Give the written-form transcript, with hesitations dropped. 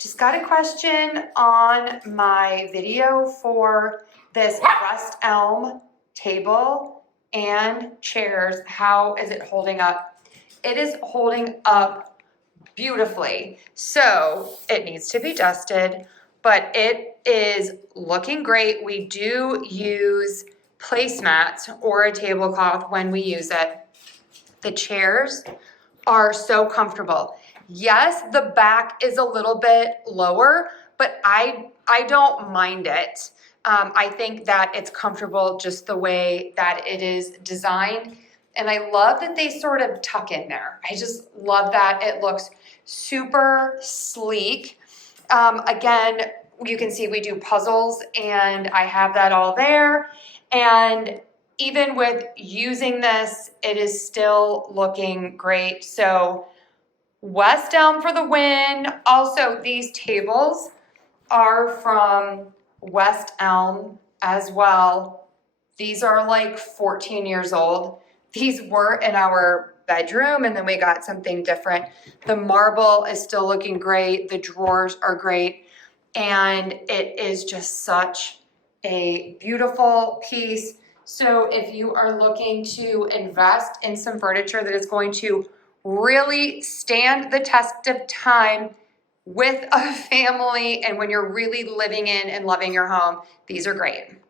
Just got a question on my video for this West Elm table and chairs. How is it holding up? It is holding up beautifully. So it needs to be dusted, but it is looking great. We do use placemats or a tablecloth when we use it. The chairs are so comfortable. Yes, the back is a little bit lower, but I don't mind it. I think that it's comfortable just the way that it is designed. And I love that they sort of tuck in there. I just love that. It looks super sleek. Again, you can see we do puzzles and I have that all there. And even with using this, it is still looking great. So West Elm for the win. Also, these tables are from West Elm as well. These are like 14 years old. These were in our bedroom and then we got something different. The marble is still looking great. The drawers are great. And it is just such a beautiful piece. So if you are looking to invest in some furniture that is going to really stand the test of time with a family and when you're really living in and loving your home, these are great.